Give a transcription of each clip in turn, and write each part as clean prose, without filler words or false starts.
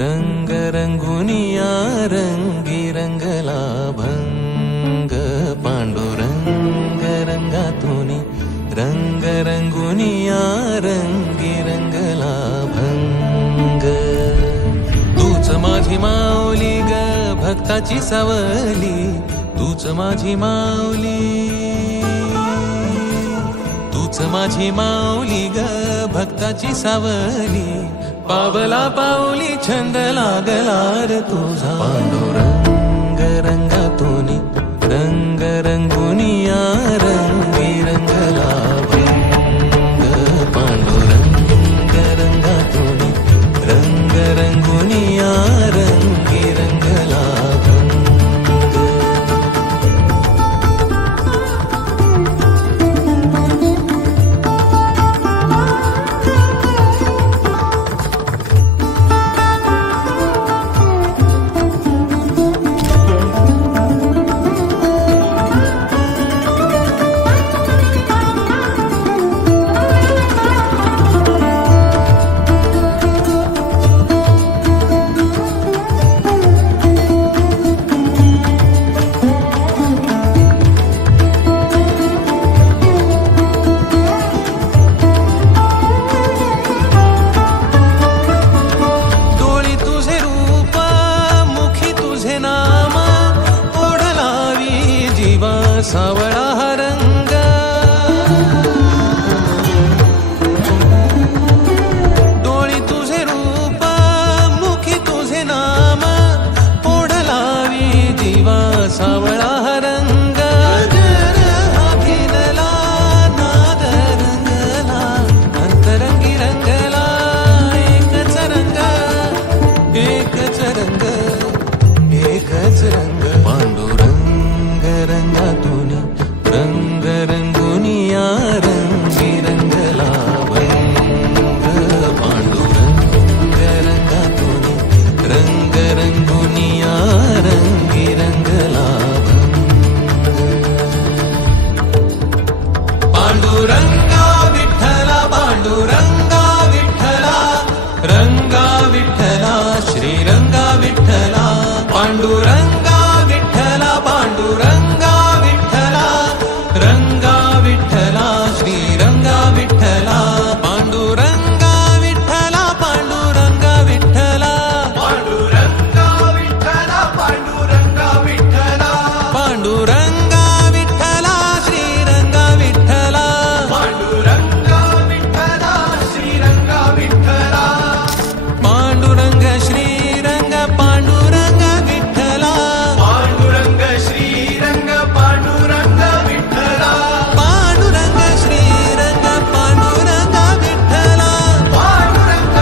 रंग रंगुनिया रंगी रंगला भंग पांडुरंग रंगातूनी रंग रंगुनिया रंगी रंगला भंग तूच माझी माऊली ग भक्ताची सावली तूच माझी माऊली तूच माझी माऊली ग भक्ताची सावली पावला पाऊली छंद लागला रे तुझा पांडुरंग रंगातूनी रंग रंगुनिया रंगी रंगला भंग पांडुरंग रंगातूनी रंग रंगुनिया रंगी रंगला सावळा हा रंग डोळी तुझे रूप मुखी तुझे नाम ओढ लावी जीवा सावळा हा रंग अभिनला नाद रंगला अंतरंगी रंगला एकच रंग एकच रंग एकच रंग पांडुरंग रंगातूनी रंग रंगुनिया रंगी रंगला भंग पांडुरंग रंगातूनी रंग रंगुनिया रंगी रंगला पांडुरंगा विठ्ठला पांडुरंगा विठ्ठला रंगा विठ्ठला श्रीरंगा विठ्ठला पांडुरंगा विठ्ठला पांडुरंगा विठ्ठला रंगा विठ्ठला श्रीरंगा विठ्ठला पांडुरंगा विठ्ठला पांडुरंगा विठ्ठला पांडुरंगा विठ्ठला पांडुरंगा विठ्ठला पांडुरंगा विठ्ठला श्रीरंगा विठ्ठला पांडुरंगा विठ्ठला श्रीरंगा विठ्ठला पांडुरंग श्रीरंग पांडुरंग विठ्ठला पांडुरंग श्रीरंग पांडुरंग विठ्ठला पांडुरंग श्रीरंग पांडुरंग विठ्ठला पांडुरंग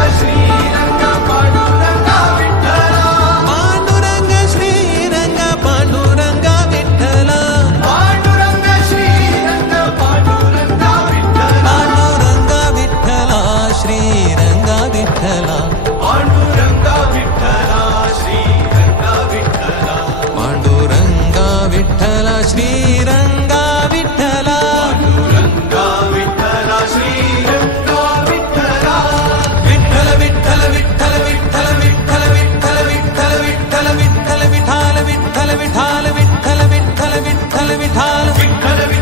श्रीरंग पांडुरंग विठ्ठला पांडुरंग श्रीरंग पांडुरंग विठ्ठला पांडुरंग श्रीरंग पांडुरंग विठ्ठला पांडुरंग विठ्ठला श्रीरंग विठ्ठला पांडुरंगा विठ्ठला श्रीरंगा विठ्ठला पांडुरंगा विठ्ठला श्रीरंगा विठ्ठला पांडुरंगा विठ्ठला श्रीरंगा विठ्ठला विठ्ठल विठ्ठल विठ्ठल विठ्ठल विठ्ठल विठ्ठल विठ्ठल विठ्ठल विठ्ठल विठ्ठल विठ्ठल विठ्ठल विठ्ठल विठ्ठल विठ्ठल विठ्ठल